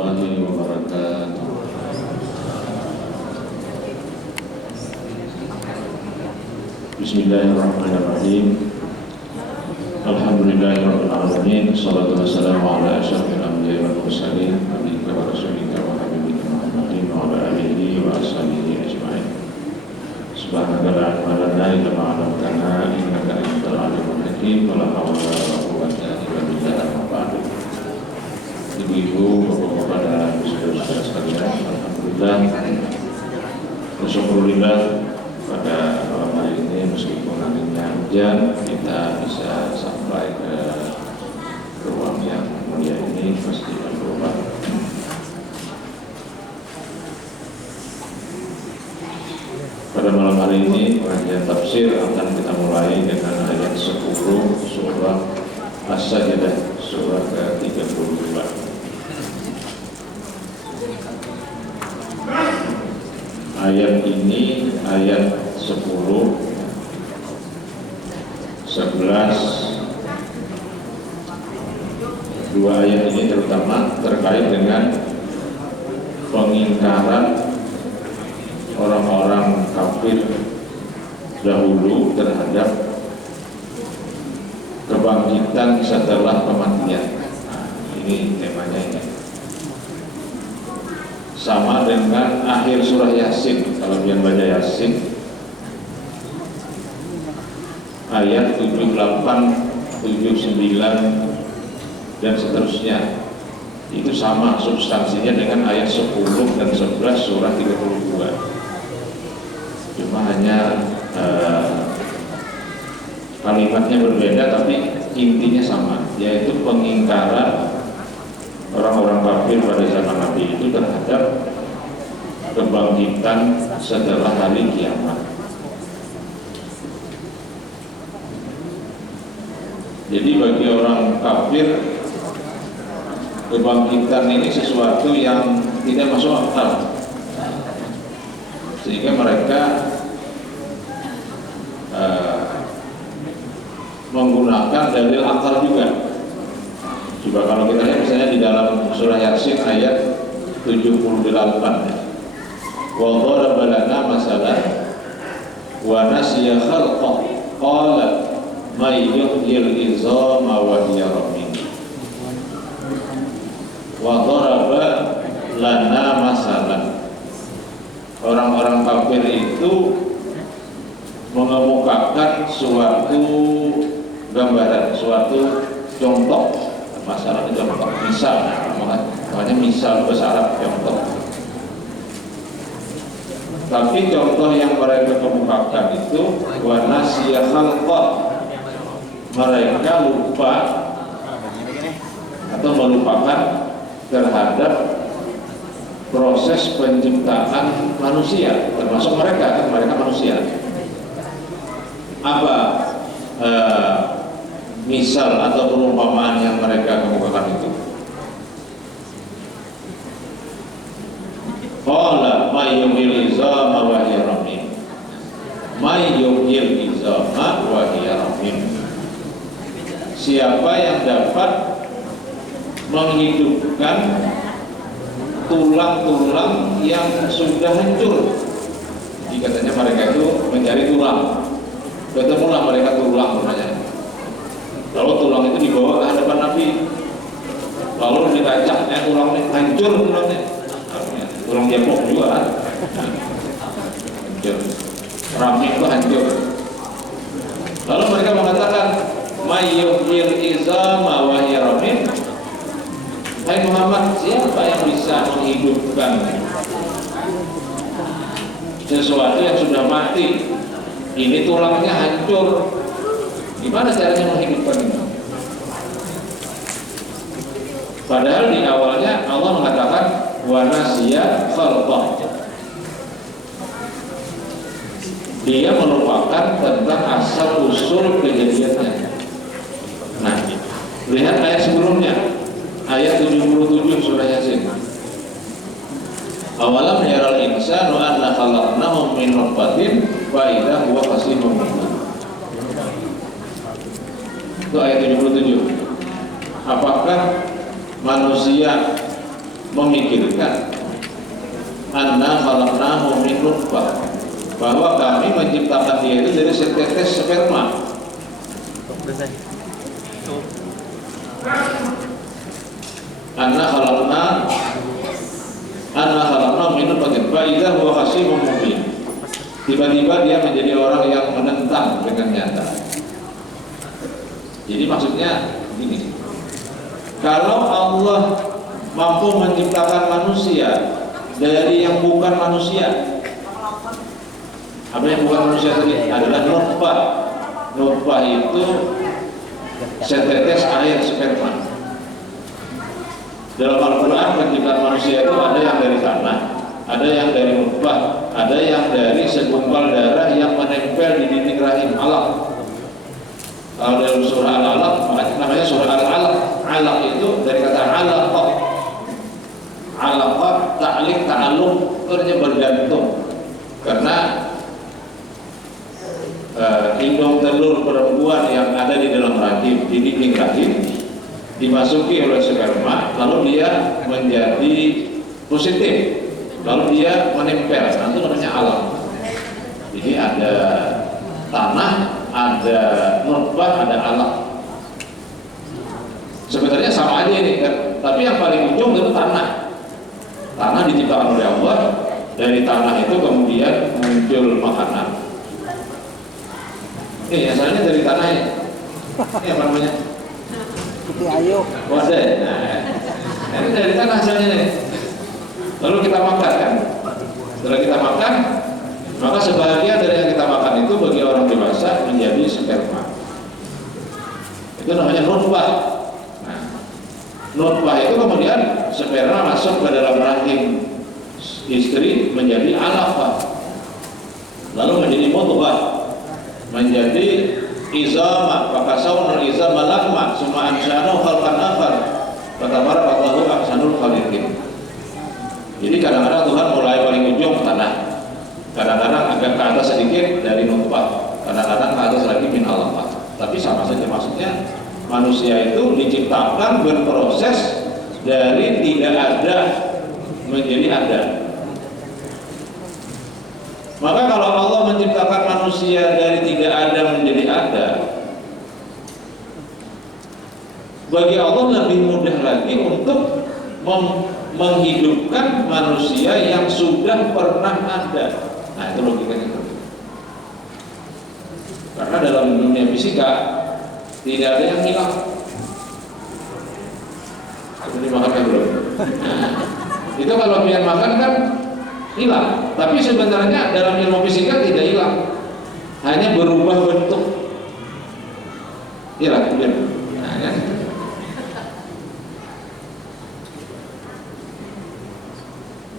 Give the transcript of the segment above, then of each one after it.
warahmatullahi wabarakatuh. Bismillahirrahmanirrahim. Alhamdulillahirabbil alamin. Wassalatu wassalamu ala asyrofil anbiya'i wal mursalin nabiyyina wa rasulina wa habibina Muhammadin wa ala alihi wa ashabihi ajma'in. Subhanaka la ilma lana illa ma 'allamtana innaka antal alimul hakim. Wa la hawla wa la quwwata illa billah. Ibu-ibu, bapak-bapak dan saudara-saudara sekalian, alhamdulillah, bersyukurillah pada malam hari ini meskipun nantinya hujan kita bisa sampai ke ruang yang mulia ini pasti berubah. Pada malam hari ini pengajian tafsir akan kita mulai dengan ayat 10 surah As-Sajdah, surah ke-32. Ayat ini ayat 10, 11, dua ayat ini terutama terkait dengan pengingkaran orang-orang kafir dahulu terhadap kebangkitan setelah kematian. Nah, ini temanya ini. Sama dengan akhir surah Yasin. Kalau kalian baca Yasin ayat 78, 79 dan seterusnya, itu sama substansinya dengan ayat 10 dan 11 surah 32. Cuma hanya kalimatnya berbeda tapi intinya sama, yaitu pengingkaran orang-orang kafir pada zaman Nabi itu terhadap kebangkitan setelah hari kiamat. Jadi bagi orang kafir kebangkitan ini sesuatu yang tidak masuk akal, sehingga mereka menggunakan dalil akal juga. Coba kalau kita lihat misalnya di dalam surah Yasin ayat 78, wa dharaba lana masalan wa nasiya khalqah qala may yuhyil izama wa hiya ramim. Wa dharaba lana masalan, orang-orang kafir itu mengemukakan suatu gambaran, suatu contoh. Masalah itu contoh, misal, namanya misal bahasa Arab, contoh. Tapi contoh yang mereka kemukakan itu wa nasiya khalqah, mereka lupa atau melupakan terhadap proses penciptaan manusia, termasuk mereka, kan mereka manusia. Apa misal atau perumpamaan yang mereka kemukakan itu? Qala may yuhyil izama wa hiya ramim. May yuhyil izama wa hiya ramim. Siapa yang dapat menghidupkan tulang-tulang yang sudah hancur? Jadi katanya mereka itu mencari tulang. Ketemulah mereka tulang namanya. Lalu tulang itu dibawa ke hadapan Nabi, lalu dikacak, tulangnya hancur, tulang Depok juga kan, hancur, Ramim itu hancur. Lalu mereka mengatakan, may yuhyil izama wa hiya ramim. Hai Muhammad, siapa yang bisa menghidupkan sesuatu yang sudah mati? Ini tulangnya hancur. Gimana caranya menghidupkan itu? Padahal di awalnya Allah mengatakan wa nasiya khalqah. Dia melupakan tentang asal usul kejadiannya. Nah, lihat ayat sebelumnya, ayat 77 surah Yasin. Awalam yaral insanu anna khalaqnahu min nutfatin fa idza huwa khasimun mubin. Itu ayat 77. Apakah manusia memikirkan anna khalaqnahu min nutfah, bahwa kami menciptakan dia itu dari setetes sperma. Anna khalaqna min nutfatin fa idza huwa khasimun mubin. Tiba-tiba dia menjadi orang yang menentang dengan nyata. Jadi maksudnya gini, kalau Allah mampu menciptakan manusia dari yang bukan manusia, apa yang bukan manusia tadi adalah nutfah. Nutfah itu setetes air sperma. Dalam Al-Quran penciptaan manusia itu ada yang dari tanah, ada yang dari nutfah, ada yang dari segumpal darah yang menempel di dinding rahim alaq. Kalau dalam surah Al-Alaq namanya surah Al-Alaq. Alaq itu dari kata alaqah. Alaqah ta'liq ta'alluq, artinya bergantung. Karena indung telur perempuan yang ada di dalam rahim, di dinding rahim, dimasuki oleh sperma, lalu dia menjadi positif, lalu dia menempel, itu namanya alaq. Jadi ada tanah, ada nutfah, ada alaq. Sebenarnya sama aja ini kan, tapi yang paling ujung itu tanah. Tanah diciptakan oleh Allah, dari tanah itu kemudian muncul makanan. Ini asalnya dari tanah ini. Ini apa namanya? Putih ayu. Wadah. Nah, ini dari tanah asalnya nih. Lalu kita makan kan? Setelah kita makan, maka sebagian dari yang kita makan itu bagi orang dewasa menjadi sperma. Itu namanya nutfah. Nah, nutfah itu kemudian sperma masuk ke dalam rahim istri menjadi alaqah, lalu menjadi mudghah, menjadi izama, fakasawnal izama lahma, summa ansha'nahu khalqan akhar, fatabarakallahu ahsanul khaliqin. Jadi kadang-kadang Tuhan mulai paling ujung tanah, kadang-kadang agak ke atas sedikit dari nutfah, kadang-kadang ke atas lagi min alaqah. Tapi sama saja maksudnya, manusia itu diciptakan berproses dari tidak ada menjadi ada. Maka kalau Allah menciptakan manusia dari tidak ada menjadi ada, bagi Allah lebih mudah lagi untuk menghidupkan manusia yang sudah pernah ada. Nah, itu logikanya. Karena dalam dunia fisika tidak ada yang hilang. Seperti makan kan belum? Itu kalau biar makan kan hilang, tapi sebenarnya dalam ilmu fisika tidak hilang, hanya berubah bentuk. Hilang, biar. Nah, ya.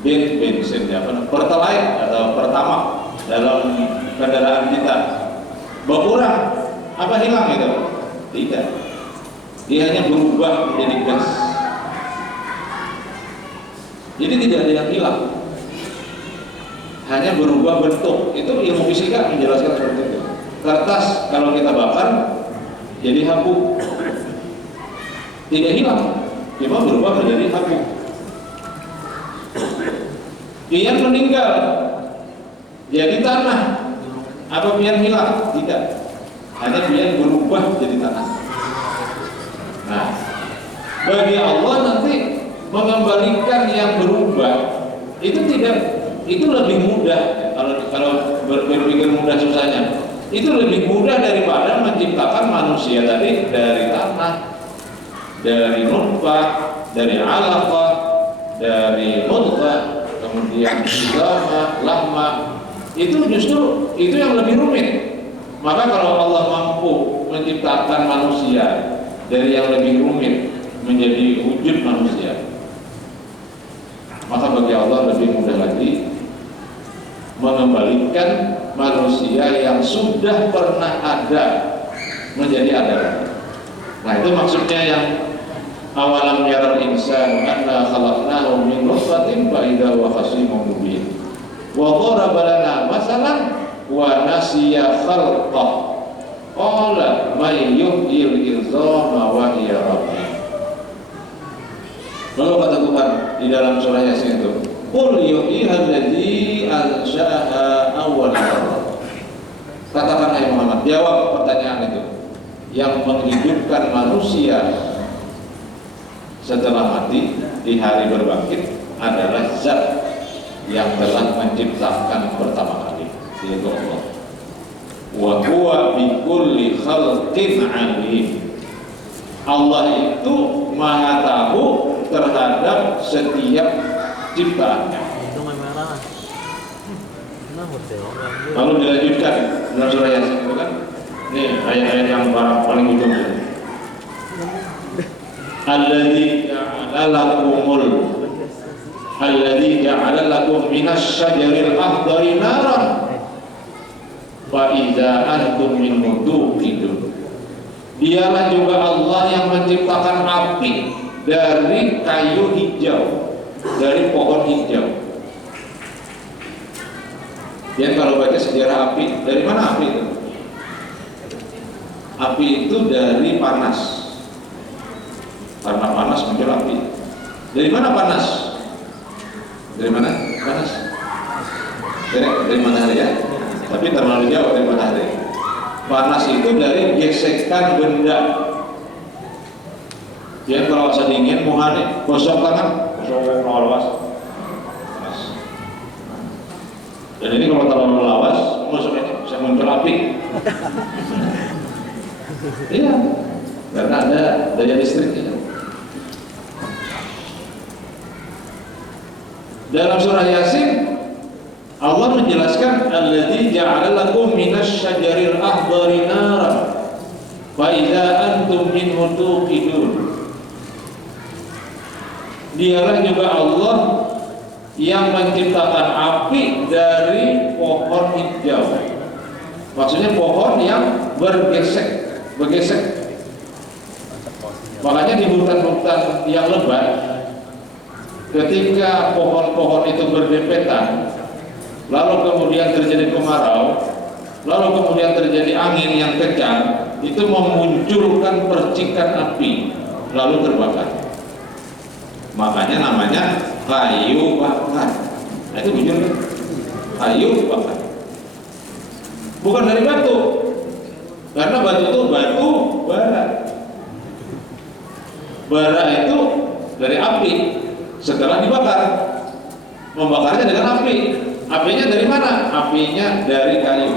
Bensin apa? Pertalite atau pertama dalam kendaraan kita berkurang, apa hilang itu? Tidak. Dia hanya berubah menjadi gas. Jadi tidak ada yang hilang, hanya berubah bentuk. Itu ilmu fisika menjelaskan seperti itu. Kertas kalau kita bakar jadi abu, tidak hilang, cuma berubah menjadi abu. Pian meninggal jadi tanah, apa pian hilang? Tidak, hanya pian berubah jadi tanah. Nah, bagi Allah nanti mengembalikan yang berubah itu tidak, itu lebih mudah. Kalau berpikir mudah susahnya, itu lebih mudah daripada menciptakan manusia tadi dari tanah, dari nutfah, dari alaqah, dari mudghah, kemudian izama, lahma. Itu justru itu yang lebih rumit. Maka kalau Allah mampu menciptakan manusia dari yang lebih rumit menjadi wujud manusia, maka bagi Allah lebih mudah lagi mengembalikan manusia yang sudah pernah ada menjadi ada. Nah, itu maksudnya yang awalam yaral insan anna khalaqnahu min nutfatin fa idza huwa khasimun mubin wa daraba lana masalan wa nasiya khalqah qala may yuhyil izama wa hiya ramim. Lalu kata Tuhan, di dalam surah Yasin itu, qul yuhyihal ladzi ansha'aha awwal marrah. Katakan hai Muhammad, jawab pertanyaan itu. Yang menghidupkan manusia setelah mati di hari berbangkit adalah zat yang telah menciptakan pertama kali, yaitu Allah. Wa huwa bi kulli khalqin alim. Allah itu maha tahu terhadap setiap ciptaannya. Lalu dilanjutkan dalam surah Yasin itu kan, nih ayat-ayat yang paling ujung itu. Alladzi ja'ala lakum minas syajaril akhdari naran fa idza antum minhu tuqidun. Dialah juga Allah yang menciptakan api dari kayu hijau, dari pohon hijau. Ya, kalau baca sejarah api, dari mana api itu? Api itu dari panas. Karena panas muncul api. Dari mana panas? Dari mana panas? Dari matahari ya. Tapi terlalu jauh dari matahari. Panas itu dari gesekan benda. Ya, kalau rasa dingin, muhane, gosok tangan, gosok lawas. Panas. Dan ini kalau terlalu lawas, gosok ini bisa muncul api. Iya, karena ada daya listriknya. Dalam surah Yasin Allah menjelaskan alladzi ja'ala lakum minasy syajaril akhdari naran fa idza antum minhu tuqidun. Dialah juga Allah yang menciptakan api dari pohon hijau. Maksudnya pohon yang bergesek. Makanya di hutan-hutan yang lebat, ketika pohon-pohon itu berdempetan, lalu kemudian terjadi kemarau, lalu kemudian terjadi angin yang kencang, itu memunculkan percikan api, lalu terbakar. Makanya namanya kayu bakar. Nah, itu jujur, kayu bakar. Bukan dari batu, karena batu itu batu bara. Bara itu dari api. Setelah dibakar, membakarnya dengan api. Apinya dari mana? Apinya dari kayu.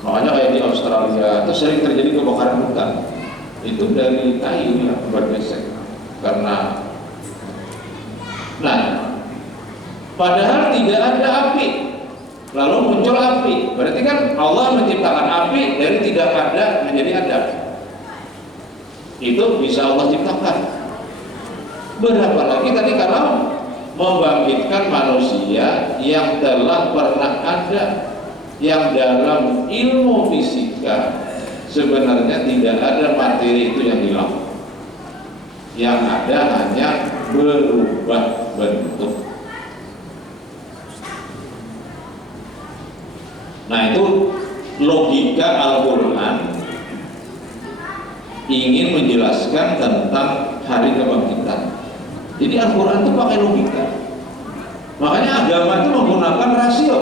Makanya kayak di Australia itu sering terjadi kebakaran hutan. Itu dari kayu yang bergesek. Karena, nah, padahal tidak ada api, lalu muncul api. Berarti kan Allah menciptakan api dari tidak ada menjadi ada. Itu bisa Allah ciptakan. Berapa lagi tadi kalau membangkitkan manusia yang telah pernah ada, yang dalam ilmu fisika sebenarnya tidak ada materi itu yang hilang. Yang ada hanya berubah bentuk. Nah, itu logika Al-Quran ingin menjelaskan tentang hari kebangkitan. Jadi Al-Quran itu pakai logika. Makanya agama itu menggunakan rasio.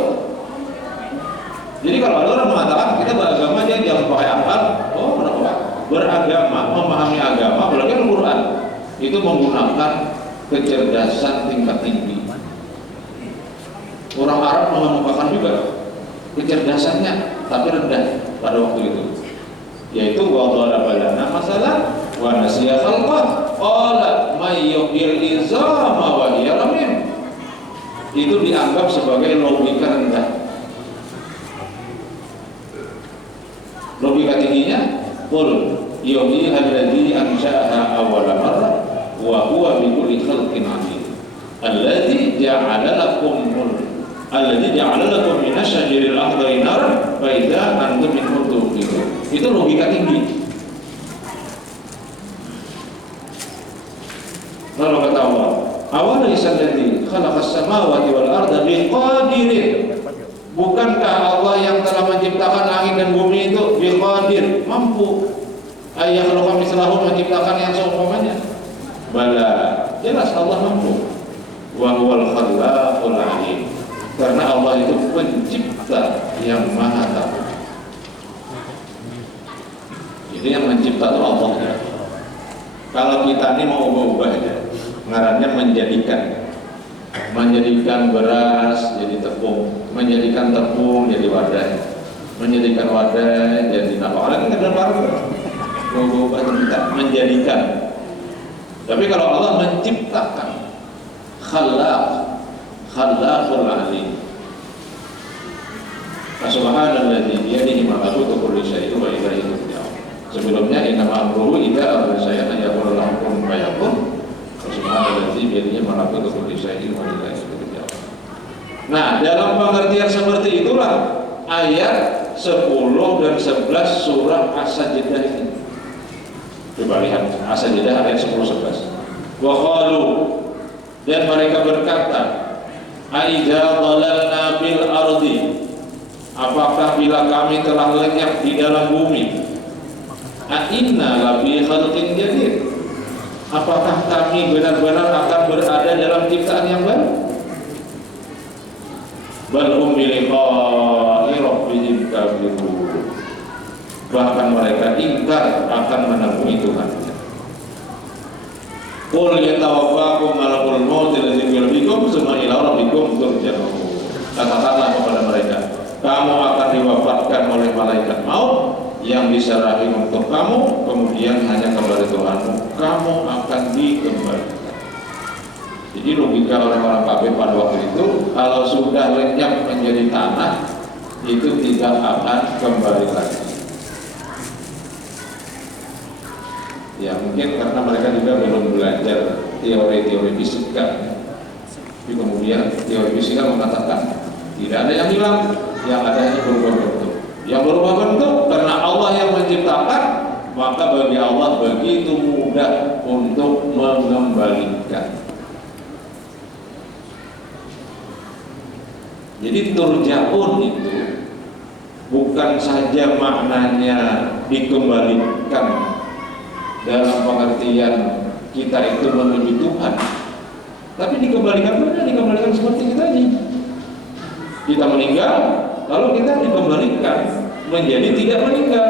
Jadi kalau ada orang mengatakan kita beragama dia jangan pakai akal, oh kenapa? Beragama, memahami agama, apalagi Al-Quran itu menggunakan kecerdasan tingkat tinggi. Orang Arab mengemukakan juga kecerdasannya, tapi rendah pada waktu itu. Yaitu wa dharaba lana masalan wa nasiya khalqah qala may yuhyil izama wa hiya ramim. Itu dianggap sebagai logika rendah. Logika tingginya qul yuhyihal ladzi ansha'aha awwala marrah wa huwa bi kulli khalqin 'alim. Alladzi ja'ala lakum alladzi ja'ala lakum minasy syajaril akhdari naran fa idza antum minhu tuqidun. Itu logika tinggi. Lalu kata Allah, awalaysa alladzi khalaqas samawati wal arda biqadirin. Bukankah Allah yang telah menciptakan langit dan bumi itu biqadir, mampu, Ayakhluqa mislahu, menciptakan yang seumpamanya. Bala, jelas Allah mampu. Wa huwal khallaqul alim. Karena Allah itu pencipta yang maha tahu. Jadi yang mencipta itu Allah ya. Kalau kita ini mau ubah-ubah aja, ngarannya menjadikan beras jadi tepung, menjadikan tepung jadi wadah, menjadikan wadah jadi nafkah. Orang kita dalam ubah kita menjadikan. Tapi kalau Allah menciptakan, khallaqul alim. Subhanalladzi biyadihi malakutu kulli syai'in wa ilaihi turja'un. Sebelumnya innama amruhu idza arada syai'an yaqulu lahu kun fayakun. Subhanalladzi biyadihi malakutu kulli syai'in wa ilaihi turja'un. Nah, dalam pengertian seperti itulah ayat 10 dan 11 surah As-Sajdah ini. Coba lihat As-Sajdah ayat 10-11. Wa qalu, dan mereka berkata, aidza dhalalna bil ardi, apakah bila kami telah lenyap di dalam bumi, a inna lafi khalqin jadid, apakah kami benar-benar akan berada dalam ciptaan yang baru? Bal hum bi liqa'i rabbihim kafirun, bahkan mereka ingkar akan menemui Tuhannya. Qul yatawaffakum malakul maut allazi bikum tsumma ila rabbikum turja'un. Katakanlah kepada mereka, kamu akan diwafatkan oleh malaikat maut yang diserahi untuk kamu, kemudian hanya kepada Tuhanmu kamu akan dikembalikan. Jadi logika orang-orang kafir pada waktu itu, kalau sudah lenyap menjadi tanah, itu tidak akan kembali lagi. Ya mungkin karena mereka juga belum belajar teori-teori fisika. Tapi kemudian teori fisika mengatakan tidak ada yang hilang, yang ada yang berubah bentuk. Yang berubah bentuk karena Allah yang menciptakan, maka bagi Allah begitu mudah untuk mengembalikan. Jadi turja'un itu bukan saja maknanya dikembalikan dalam pengertian kita itu menuju Tuhan, tapi dikembalikan mana? Dikembalikan seperti kita tadi. Kita meninggal, lalu kita dikembalikan menjadi tidak meninggal.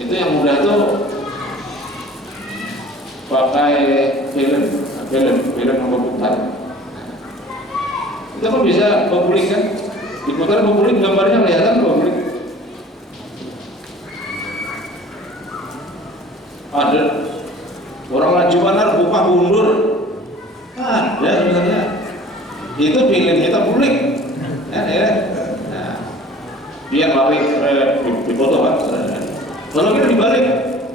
Itu yang mudah tuh pakai film apa putar. Itu kan bisa publik kan? Diputar publik, gambarnya kelihatan publik. Ada orang lajumanar buka mundur, ada sebenarnya. Itu film kita publik, ya. Nah, biar balik di foto kan. Kalau kita dibalik,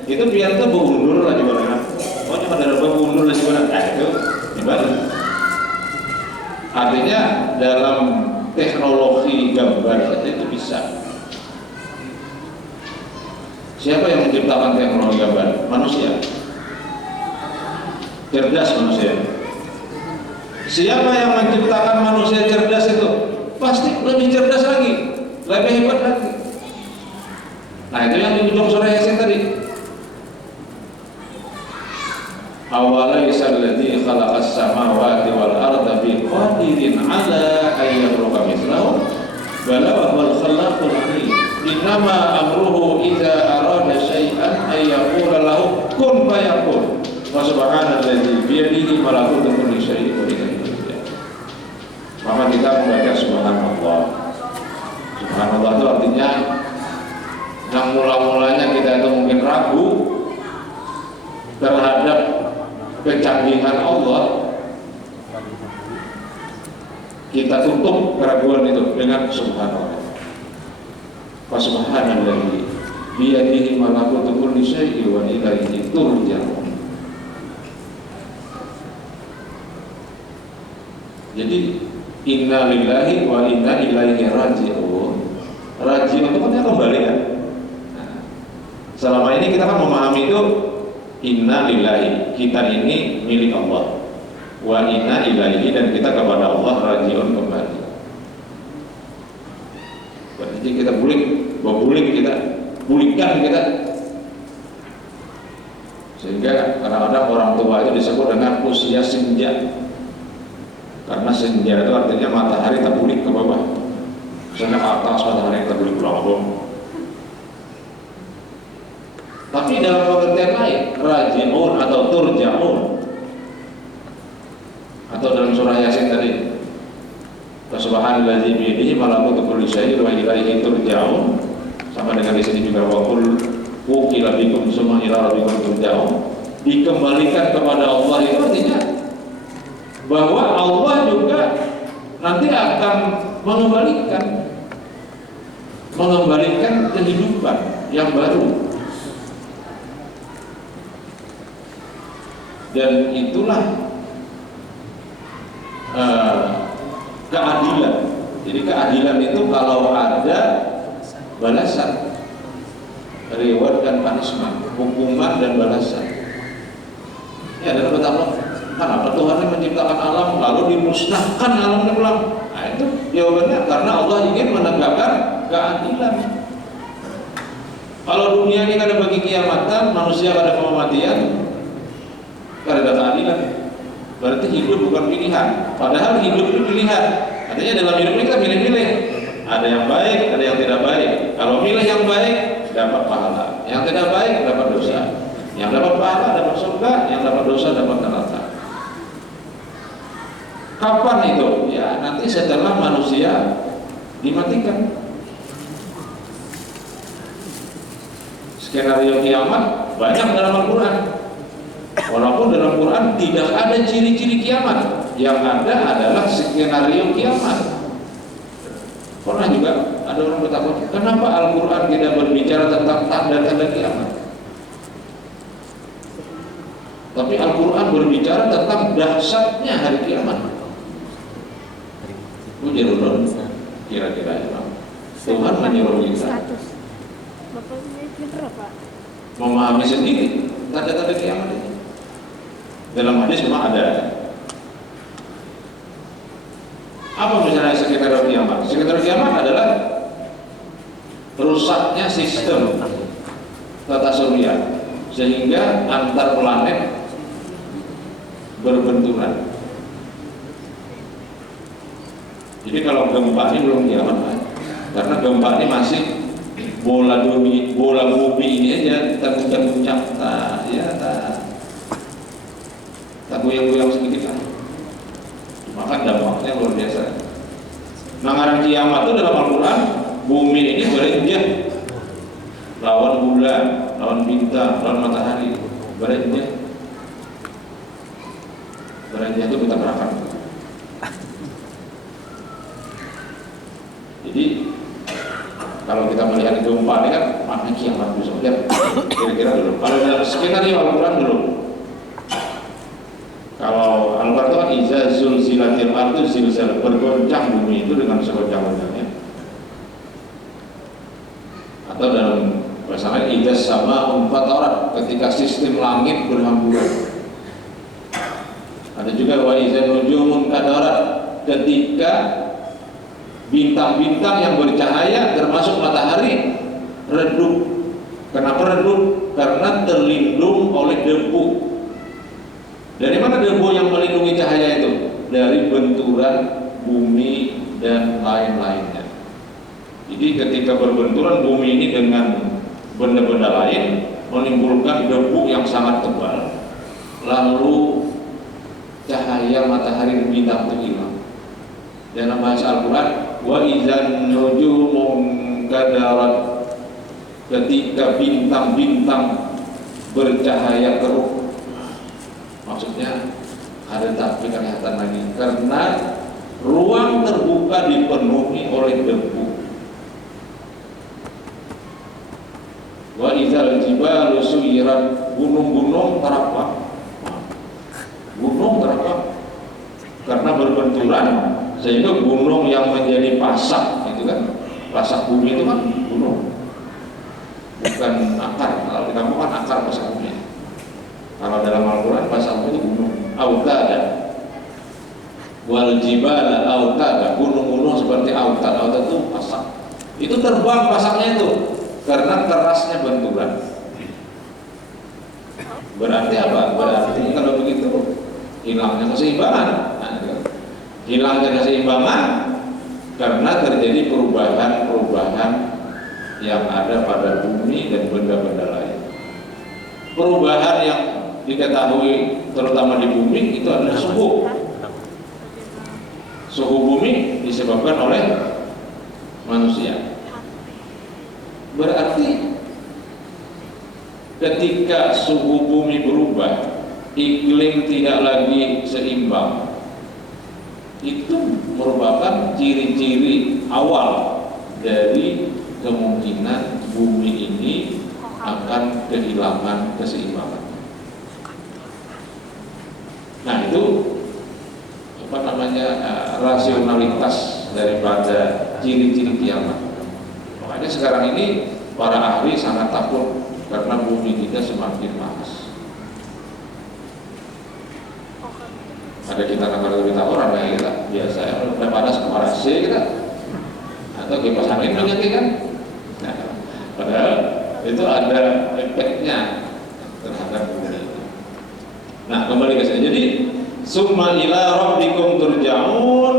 itu biar tuh mundur lajumanar. Oh cuma ada mundur lajumanar, nah itu dibalik. Artinya dalam teknologi gambar saja itu bisa. Siapa yang menciptakan teknologi gambar? Manusia. Cerdas manusia. Siapa yang menciptakan manusia cerdas itu? Pasti lebih cerdas lagi, lebih hebat lagi. Nah itu yang di ujung surah Yasin tadi. Awalaysa alladzi khalaqas samawati wal arda biqadirin ala ayyakhluqa mithlahum bala wa huwal khallaqul alim. Innama amruhu idza arada syai'an ay yaqula lahu kun fayakun. Wa subhanalladzi bi yadihi malakutu kulli syai'in wa ilaihi turja'un. Maka kita membaca subhanallah. Subhanallah itu artinya yang mula-mulanya kita itu mungkin ragu terhadap kecanggihan Allah, kita tutup keraguan itu dengan subhanallah. Wa subhanalladzi bi yadihi malakutu kulli syai'in wa ilaihi turja'un. Jadi inna lillahi wa inna ilaihi raji'un. Raji'un itu kan kembali kan. Nah, selama ini kita kan memahami itu inna lillahi, kita ini milik Allah. Wa inna ilaihi, dan kita kepada Allah raji'un, kembali. Nanti kita bulik kita pulihkan kita. Sehingga kadang-kadang orang tua itu disebut dengan usia senja, karena senja itu artinya matahari terbulik ke bawah, misalnya ke atas matahari terbulik ke bawah. Tapi dalam pengertian lain, raji'un atau turja'un, atau dalam surah Yasin tadi, Subhanallazi biyadihi malakutu kulli syai'in wa ilaihi turja'un, sama dengan di sini juga waqul wukila bikum summa ila rabbikum turja'un, dikembalikan kepada Allah. Itu artinya bahwa Allah juga nanti akan mengembalikan kehidupan yang baru. Dan itulah keadilan. Jadi keadilan itu kalau ada balasan, reward dan punishment, hukuman dan balasan. Ya, dalam kata Allah, kenapa Tuhan menciptakan alam lalu dimusnahkan alamnya pulang? Nah, itu jawabannya karena Allah ingin menegakkan keadilan. Kalau dunia ini ada bagi kiamatan, manusia ada kematian, ada keadilan. Berarti hidup bukan pilihan. Padahal hidup itu pilihan. Artinya dalam hidup ini kita milih-milih. Ada yang baik, ada yang tidak baik. Kalau milih yang baik, dapat pahala. Yang tidak baik, dapat dosa. Yang dapat pahala, dapat surga. Yang dapat dosa, dapat neraka. Kapan itu? Ya, nanti setelah manusia dimatikan. Skenario kiamat banyak dalam Al-Quran. Walaupun dalam Quran tidak ada ciri-ciri kiamat, yang ada adalah skenario kiamat. Pernah juga ada orang bertanya, kenapa Al-Quran tidak berbicara tentang tanda-tanda kiamat, tapi Al-Quran berbicara tentang dahsyatnya hari kiamat? Ujarulun kira-kira ya, Tuhan menyuruh kita memahami sendiri tanda-tanda kiamat ini. Dalam hadis memang ada. Apa misalnya skenario kiamat? Skenario kiamat adalah rusaknya sistem tata surya sehingga antar planet berbenturan. Jadi kalau gempa ini belum kiamat, karena gempa ini masih bola bumi ini aja terguncang-guncang, tak goyang-goyang sedikit lah. Maka dampaknya luar biasa. Mengarang kiamat itu dalam Al-Quran, bumi ini berenjah lawan bulan, lawan bintang, lawan matahari, berenjah. Berenjah itu kita gerakan. Jadi kalau kita melihat gempa ini kan makna kiamat bisa lihat kira-kira dulu. Kalau dalam skenario Al-Quran dulu, kalau Al-Quran itu kan iza zulzilatil ardu zilzal, bergoncang bumi itu dengan segoncang-goncangnya. Atau dalam bahasa lain iza sama fatarat, ketika sistem langit berhamburan. Ada juga wa iza nujumun kadarat, ketika bintang-bintang yang bercahaya termasuk matahari redup. Kenapa redup? Karena terlindung oleh debu. Dari mana debu yang melindungi cahaya itu? Dari benturan bumi dan lain-lainnya. Jadi ketika berbenturan bumi ini dengan benda-benda lain, menimbulkan debu yang sangat tebal, lalu cahaya matahari dan bintang itu hilang. Dalam bahasa Al-Quran, wa idzan nujumun kadarat, ketika bintang-bintang bercahaya keruh. Maksudnya ada tak kelihatan lagi karena ruang terbuka dipenuhi oleh debu. Wa idzal jibalu suyirat, gunung-gunung terapak. Gunung terapak karena berbenturan, sehingga gunung yang menjadi pasak itu kan, pasak bumi itu kan gunung, bukan akar. Kalau di kampung kan akar pasak bumi. Kalau dalam Al-Quran pasak bumi itu gunung. Autada wal jibala autada, gunung-gunung seperti autad. Autad itu pasak itu terbang pasaknya itu karena kerasnya benturan. Berarti apa? Berarti kalau begitu hilangnya keseimbangan. Nah, hilangnya keseimbangan karena terjadi perubahan-perubahan yang ada pada bumi dan benda-benda lain. Perubahan yang diketahui terutama di bumi itu adalah suhu. Suhu bumi disebabkan oleh manusia. Berarti ketika suhu bumi berubah, iklim tidak lagi seimbang, itu merupakan ciri-ciri awal dari kemungkinan bumi ini akan kehilangan keseimbangan. Nah, itu apa namanya, rasionalitas daripada ciri-ciri kiamat. Makanya sekarang ini para ahli sangat takut karena bumi kita semakin panas. Ada kita kamar berita orang kayak kita biasa ya, udah panas kepala C kita atau kipas angin banyak kan. Nah, padahal itu ada efeknya terhadap bumi. Nah, kembali ke sini. Jadi summa ila rabbikum turja'un.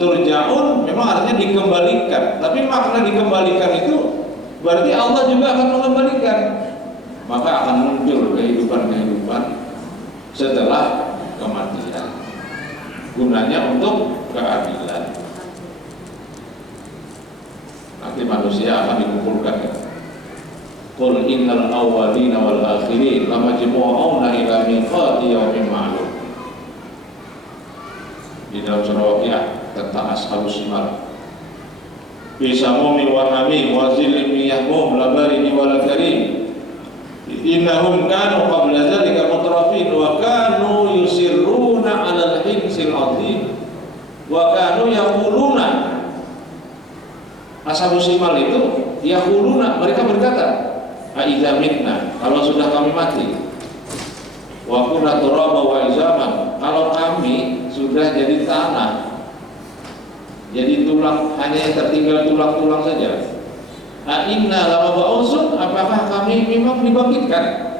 Turja'un memang artinya dikembalikan, tapi makna dikembalikan itu berarti Allah juga akan mengembalikan. Maka akan muncul kehidupan-kehidupan setelah kematian. Gunanya untuk keadilan. Nanti manusia akan dikumpulkan. Qul innal awwalina wal akhirin lamajmu'una ila miqati yaumin ma'lum. Di dalam surah Waqiah tentang ashabus shimal. Bisamumi wa hamim wa zillim yahmum labarini wal karim. Innahum kanu qabla dzalika mutrafin wa kanu yusirruna 'alal hinsil 'adzim wa kanu yaquluna. Ashabus shimal itu yaquluna, mereka berkata, a idza mitna, kalau sudah kami mati, wa kunna turaba wa izaman, kalau kami sudah jadi tanah, jadi tulang, hanya yang tertinggal tulang-tulang saja. A inna lamab'utsun, apakah kami memang dibangkitkan?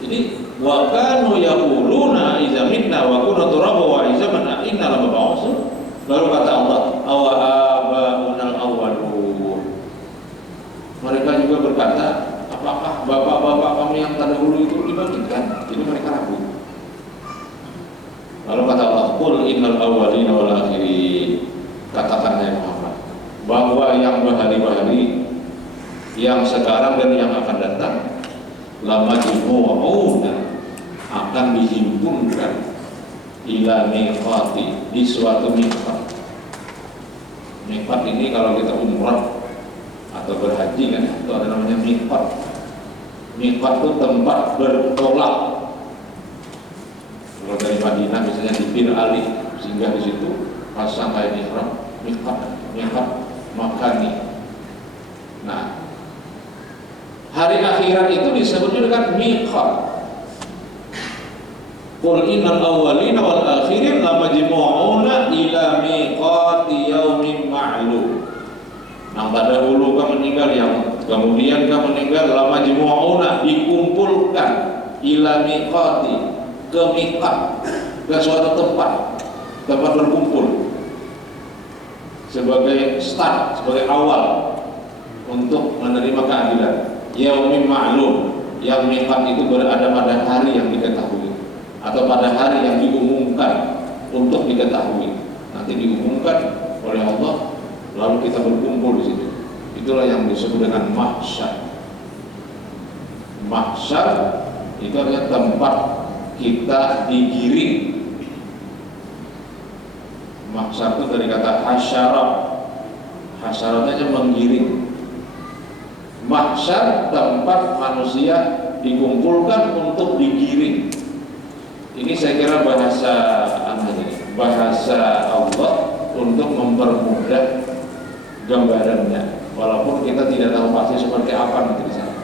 Jadi wa kanu yaquluna idza mitna wa kunna turaba wa izaman a inna lamab'utsun. Lalu kata Allah, awa abaunal awwalun. Mereka juga berkata, apakah bapak-bapak kami yang terdahulu itu dibangkitkan? Jadi mereka ragu. Lalu kata Allah, qul innal awwalina wal akhirin. Katakan ya Muhammad, bahwa yang bahari-bahari, yang sekarang dan yang akan datang, lamajmu'una, akan dihimpunkan ila miqati, di suatu miqat. Miqat ini kalau kita umrah atau berhaji kan, itu ada namanya miqat. Miqat itu tempat bertolak. Kalau dari Madinah misalnya di Bir Ali, singgah di situ, pasang kain ihram, miqat makani. Nah, hari akhirat itu disebut dengan miqat. Qul innal awwalina wal akhirin lamajmu'una ila miqati yaumin ma'lum. Nah, terdahulu kamu meninggal, yang kemudian kamu meninggal, lamajmu'una, dikumpulkan ila miqati, ke miqat, ke suatu tempat berkumpul sebagai start, sebagai awal untuk menerima keadilan. Yaumin ma'lum, yang miqat itu berada pada hari yang diketahui atau pada hari yang diumumkan untuk diketahui. Nanti diumumkan oleh Allah, lalu kita berkumpul di situ. Itulah yang disebut dengan mahsyar. Mahsyar itu adalah tempat kita digiring. Mahsyar itu dari kata hasyara. Hasyaratnya menggiring. Mahsyar tempat manusia dikumpulkan untuk digiring. Ini saya kira bahasa Allah untuk mempermudah gambarannya, walaupun kita tidak tahu pasti seperti apa nanti di sana.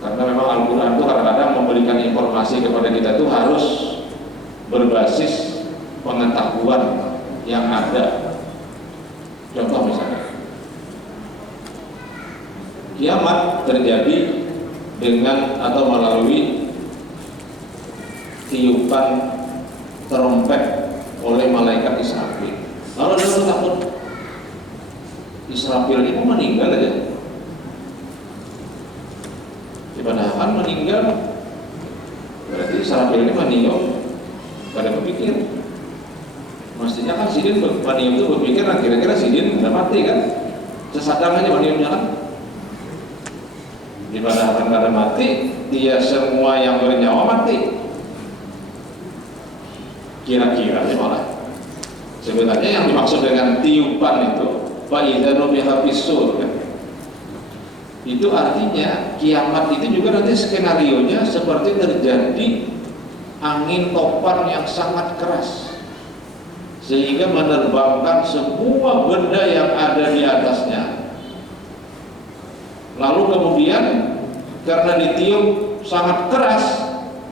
Karena memang Al-Quran itu kadang-kadang memberikan informasi kepada kita itu harus berbasis pengetahuan yang ada. Contoh misalnya, kiamat terjadi dengan atau melalui tiupan trompet oleh malaikat Israfil. Lalu ada takut Israfil itu meninggal aja. Padahal meninggal berarti Israfil ini manium pada berpikir. Mestinya kan sidin manium itu berpikir, nah kira-kira sidin udah mati kan? Sesadar aja maniumnya kan? Di mana karena mati, dia semua yang bernyawa mati. Kira-kira malah. Sebenarnya yang dimaksud dengan tiupan itu, fa'idza nufiha fis-sur kan? Itu artinya kiamat itu juga nanti skenarionya seperti terjadi angin topan yang sangat keras, sehingga menerbangkan semua benda yang ada di atasnya. Lalu kemudian karena ditiup sangat keras,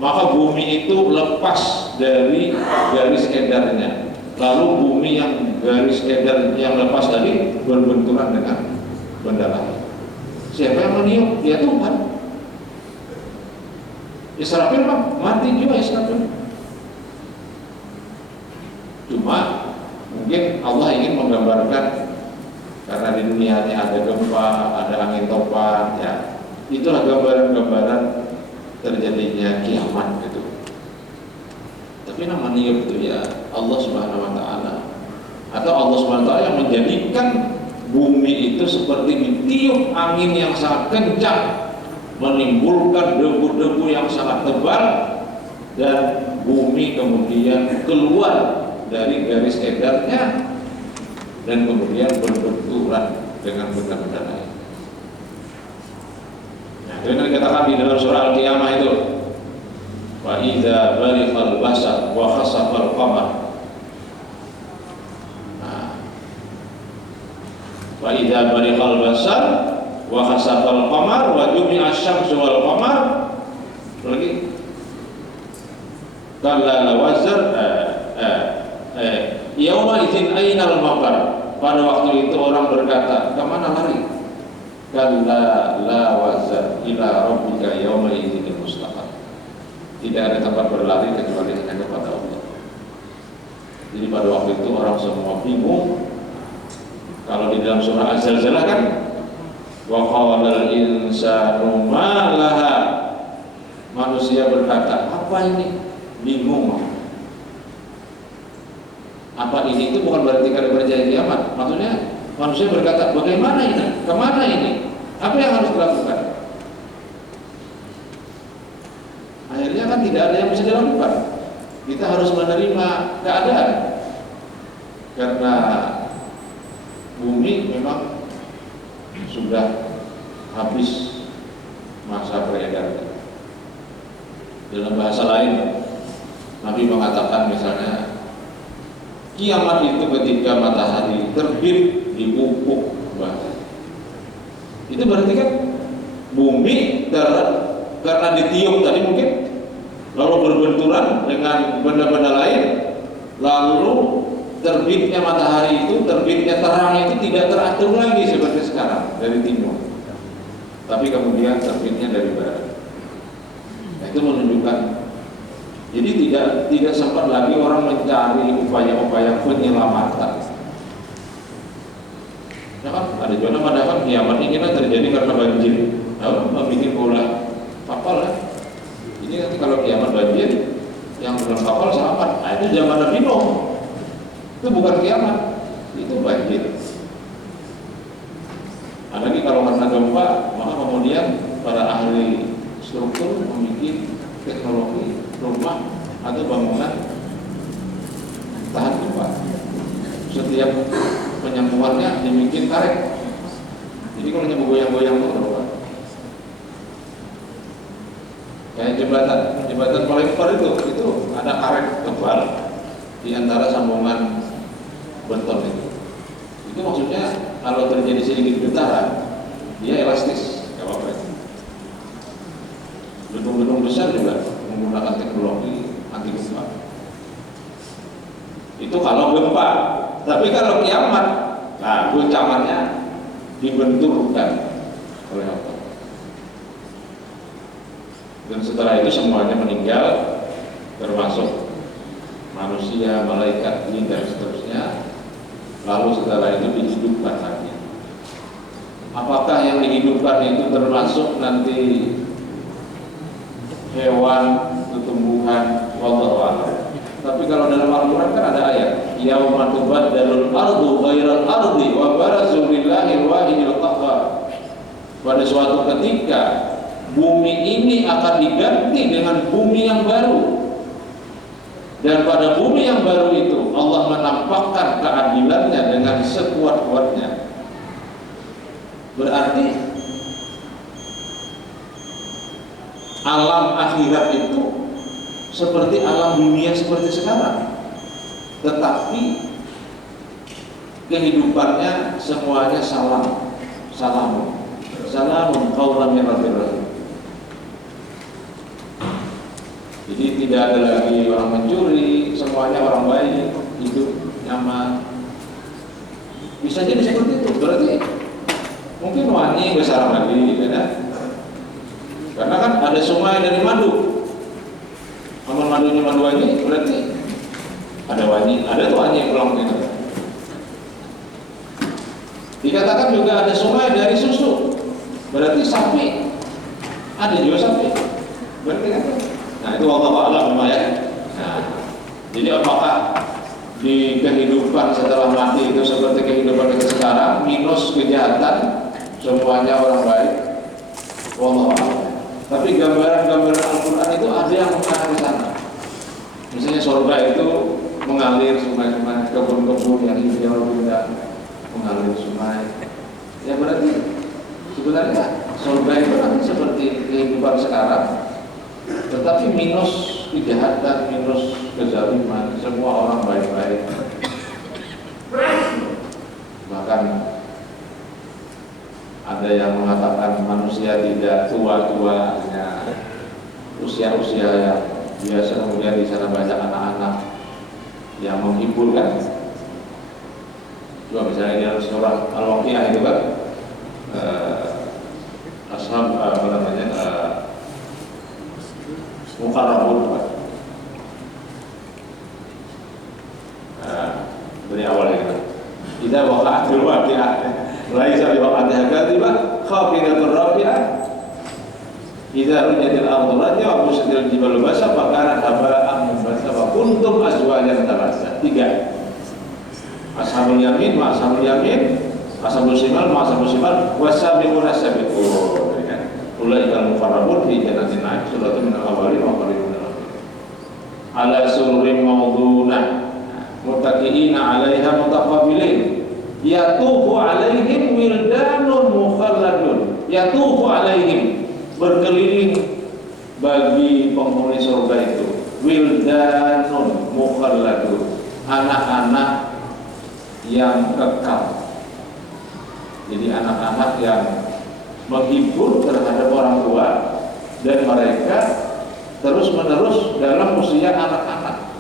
maka bumi itu lepas dari garis edarnya. Lalu bumi yang garis edar yang lepas tadi berbenturan dengan benda lain. Siapa yang meniup? Ya Tuhan. Israfil mati juga Israfil. Cuma mungkin Allah ingin menggambarkan, karena di dunia ini ada gempa, ada angin topan, ya itulah gambaran-gambaran terjadinya kiamat gitu. Tapi nama niup itu ya Allah Subhanahu Wa Taala, atau Allah Subhanahu Wa Taala yang menjadikan bumi itu seperti ditiup angin yang sangat kencang, menimbulkan debu-debu yang sangat tebal, dan bumi kemudian keluar dari garis edarnya dan kemudian berbenturan dengan benda-benda lain. Nah, itu yang dikatakan di dalam surah Al-Qiyamah itu, wa idza bariqal basar wa khasafal qamar. Wa idza bariqal basar wa khasafal qamar wa jumi'a asy-syamsu wal qamar. Lagi kalla lawazar yauma idzin ainal mafar. Pada waktu itu orang berkata, kemana lari? Kalla la wazar ila rabbika yauma idzin mustaqar. Tidak ada tempat berlari kecuali hanya kepada Allah. Jadi pada waktu itu orang semua bingung. Kalau di dalam surah Az-Zalzalah kan, wa qalal insanu ma laha. Manusia berkata, apa ini? Bingung. Apa ini? Itu bukan berarti kada percaya kiamat. Maksudnya manusia berkata, bagaimana ini? Kemana ini? Apa yang harus dilakukan? Akhirnya kan tidak ada yang bisa dilakukan. Kita harus menerima keadaan, karena bumi memang sudah habis masa beredarnya. Dalam bahasa lain, Nabi mengatakan misalnya, kiamat itu ketika matahari terbit di ufuk barat. Itu berarti kan bumi karena ditiup tadi mungkin, lalu berbenturan dengan benda-benda lain, lalu terbitnya matahari itu, terbitnya terang itu tidak teratur lagi seperti sekarang dari timur, tapi kemudian terbitnya dari barat. Nah, itu menunjukkan, jadi tidak sempat lagi orang mencari upaya-upaya penyelamatan. Ya kan, ada juga padahal kiamat ini kan terjadi karena banjir. Nah, bikin bola kapal ya. Jadi nanti kalau kiamat banjir, yang dalam kapal selamat. Nah, itu zaman Nabi Nuh. Itu bukan kiamat, itu banjir. Lagi kalau karena gempa, maka kemudian para ahli struktur membuat teknologi rumah atau bangunan tahan gempa. Setiap penyambungannya dibikin karet. Jadi kalau nyambung goyang-goyang itu berubah. Kayak jembatan kolektor itu ada karet tebal di antara sambungan beton itu. Itu maksudnya kalau terjadi sedikit getaran, dia elastis, nggak apa-apa. Gedung-gedung besar juga menggunakan teknologi anti gempa. Itu kalau gempa. Tapi kalau kiamat, nah guncangannya dibenturkan oleh Allah. Dan setelah itu semuanya meninggal, termasuk manusia, malaikat, jin dan seterusnya. Lalu setelah itu dihidupkan lagi. Apakah yang dihidupkan itu termasuk nanti hewan, tumbuhan, wallahu a'lam. Tapi kalau dalam Al-Quran kan ada ayat, yauma tubaddalul ardu ghairal ardi wa barazu lillahil wahidil qahhar. Pada suatu ketika bumi ini akan diganti dengan bumi yang baru. Dan pada bumi yang baru itu Allah menampakkan keadilannya dengan sekuat-kuatnya. Berarti alam akhirat itu seperti alam dunia seperti sekarang, tetapi kehidupannya semuanya salamun qaulan min rabbir rahim. Jadi tidak ada lagi orang mencuri, semuanya orang baik, hidup nyaman. Bisa jadi seperti itu. Berarti mungkin wani besar lagi, ya. Karena kan ada sungai dari madu. Amal madunya madu wani, berarti ada wani, ada tuh wani yang pulang gitu. Dikatakan juga ada sungai dari susu, berarti sapi, ada juga sapi. Berarti kan? Nah itu wallahu a'lam ya. Nah, jadi apakah di kehidupan setelah mati itu seperti kehidupan kita sekarang minus kejahatan, semuanya orang baik? Wallahu a'lam. Tapi gambaran-gambaran Al-Quran itu ada yang mengarah ke sana. Misalnya surga itu mengalir sungai-sungai, kebun-kebun yang hijau indah mengalir sungai. Ya berarti sebenarnya surga itu kan seperti kehidupan sekarang, tetapi minus kejahatan, minus kezaliman, semua orang baik-baik. Bahkan ada yang mengatakan manusia tidak tua-tua, hanya usia-usia yang biasa. Kemudian di sana banyak anak-anak yang menghibur kan. Coba misalnya di surah Al-Waqiah itu kan, ashab apa namanya, muqarrabun kan. Dari awal itu, idza waqa'atil waqi'ah laisa biwaqa'atiha kadhibah khafidatur rafi'ah idza rujatil ardu raj'a wa busatil jibalu basa fa kanat haba'an munbasa wa kuntum azwajan thalatha. 3. Ashabul yamin ma ashabul yamin, ashabul shimal ma ashabul shimal, wasabiquna sabiqun. Ulaikal muqarrabun fi jannatin na'im. Surah min al-awwalin wa qalilun min al-akhirin. Ala sururin mawdunah muttaqiina 'alaiha mutaqabilin. Yatufu alaihim wildanun mukhalladun. Yatufu alaihim, berkeliling bagi penghuni surga itu, wildanun mukhalladun, anak-anak yang kekal. Jadi anak-anak yang menghibur terhadap orang tua, dan mereka terus menerus dalam usia anak-anak.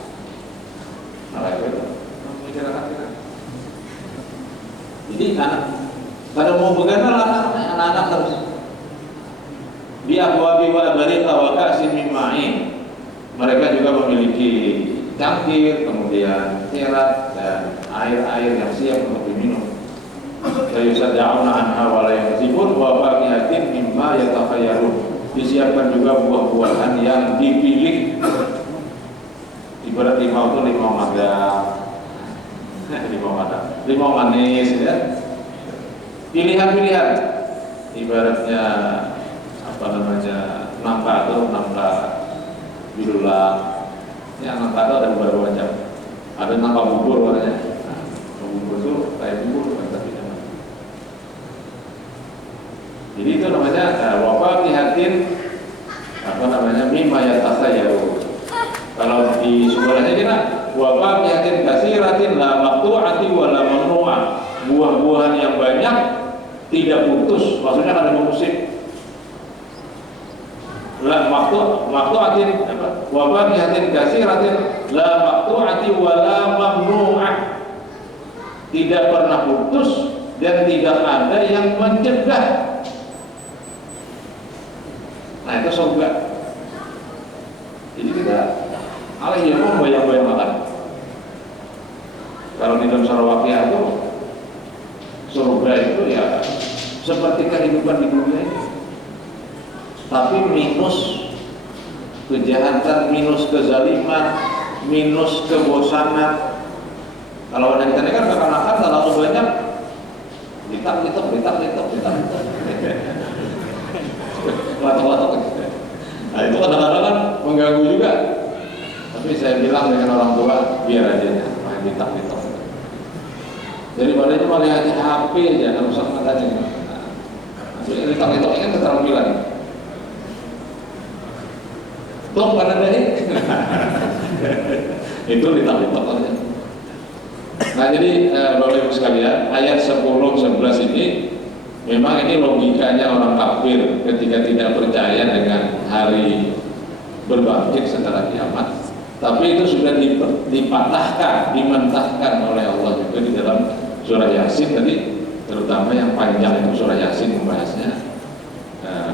Jadi pada mau begadang anak-anak terus di abwabi wa barika wa ka'sin min ma'in. Mereka juga memiliki cangkir, kemudian tirat dan air-air yang siap untuk diminum. Yusad'auna anha wa la yunzifun wa faqihatin mimma yatakhayyarun. Disiapkan juga buah-buahan yang dipilih. Ibarat limau itu limau magang, limau manis, ya. Pilihan-pilihan. Ibaratnya apa namanya, nangka atau nangka birulang. Ya, nangka itu ada beberapa macam. Ada nangka bubur warnanya. Nah, bubur itu kayak bubur, tapi jangan. Jadi itu namanya wafaqihatin apa namanya, mimma yatakhayyarun. Kalau di sekolahnya kita wafaqihatin katsiratin la maqtu'atin wa la mamnu'ah. Buah-buahan yang banyak tidak putus, maksudnya ada musik. la maqtu'atin wa faqihatin katsiratin la maqtu'ati wa la mamnu'ah, tidak pernah putus dan tidak ada yang mencegah. Nah itu surga. Jadi kita alih mau bayang-bayang makan. Kalau di dalam surah Waqiah itu surga itu ya seperti kehidupan di dunia ini, tapi minus kejahatan, minus kezaliman, minus kebosanan. Kalau ada kita kan kekanakan terlalu banyak, ditap. Latok. Nah itu kadang-kadang kan mengganggu juga. Tapi saya bilang dengan orang tua, biar aja main ditap. Daripada cuma lihat HP aja, nggak usah matanya. Ditap ini kan keterampilan. Tok karena dari itu ditap aja. Nah jadi Bapak Ibu sekalian, ayat 10-11 ini memang ini logikanya orang kafir ketika tidak percaya dengan hari berbangkit setelah kiamat. Tapi itu sudah dipatahkan, dimentahkan oleh Allah juga di dalam surah Yasin tadi, terutama yang panjang itu surah Yasin membahasnya,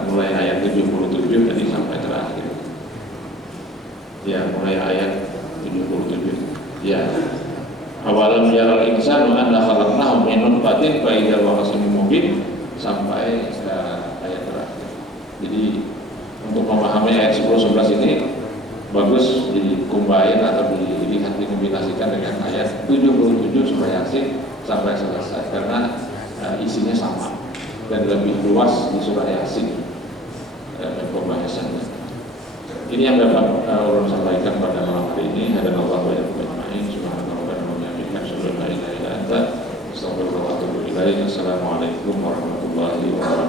mulai ayat 77 tadi sampai terakhir. Ya, mulai ayat 77. Ya. Awalam yaral insanu anna khalaqnahu min nutfatin fa idza huwa khasimun mubin sampai ayat terakhir. Jadi untuk memahami ayat 10-11 ini bagus dikumbain atau dilihat dikombinasikan dengan ayat 77 surah Yasin sampai selesai karena isinya sama dan lebih luas di surah Yasin pembahasannya. Ini yang dapat ulun sampaikan pada malam hari ini. Hadanallahu wa iyyakum ajma'in. Assalamualaikum warahmatullahi wabarakatuh.